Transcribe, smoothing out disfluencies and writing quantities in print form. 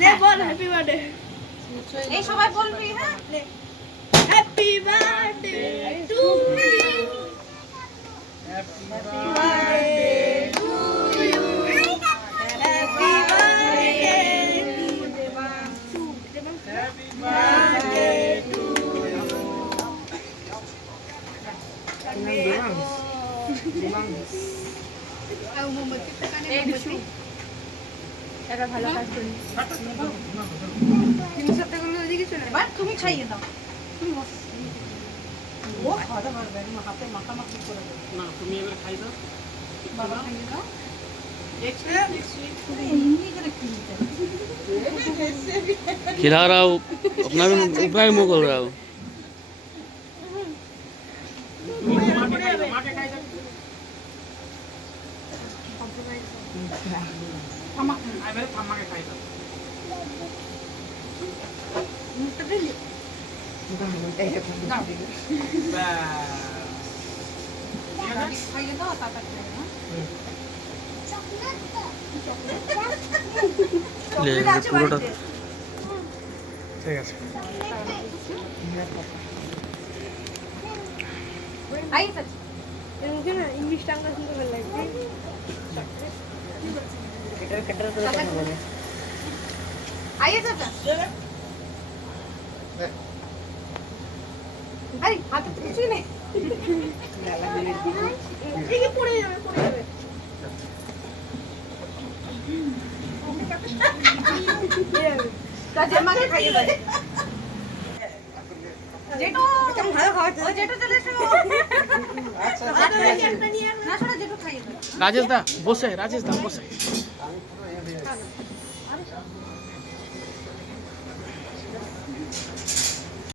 লে বল happy birthday. এই সবাই বলবি হ্যাঁ। Happy birthday to you, happy birthday to you, happy birthday to Debanshu, happy birthday to you. আর মোমবাতিটা কানে মোমবাতি এটা ভালো কাজ করি। জিনিসপত্রগুলো ওদিকে চলে এবার তুমি খাইয়ে দাও। তুমি ও খাওয়া পারবে না, হাতে মাখামাখি করে দেবে। না তুমি এবার খাই দাও। বাবা খাইয়ে দাও। खिला रहा हूँ अपना भी मुंह खोल रहा हूँ। মাকে খাই দাও। থামা এবারে ঠাম্মাকে খাই দাও। দাও। ব্যাস। খাইয়ে দাও তাড়াতাড়ি হ্যাঁ। ले पूरा ঠিক আছে। আই সচ্চি মুখে না ইংলিশ টাঙ্গা শুনতে ভালো লাগছে। আইয়ে চাচা আরে হাতে তো কিছুই নেই। এই কি পড়ে যাবে পড়ে যাবে। কাজে মাকে খাইয়ে দাও। জেঠু কেমন ভালো খাওয়াচ্ছে। ও জেঠু চলে এসো। আরে একটা নিয়ে আয়। না শোনা জেঠু খাইয়ে দাও। রাজেশ দা বসে, রাজেশ দা বসে।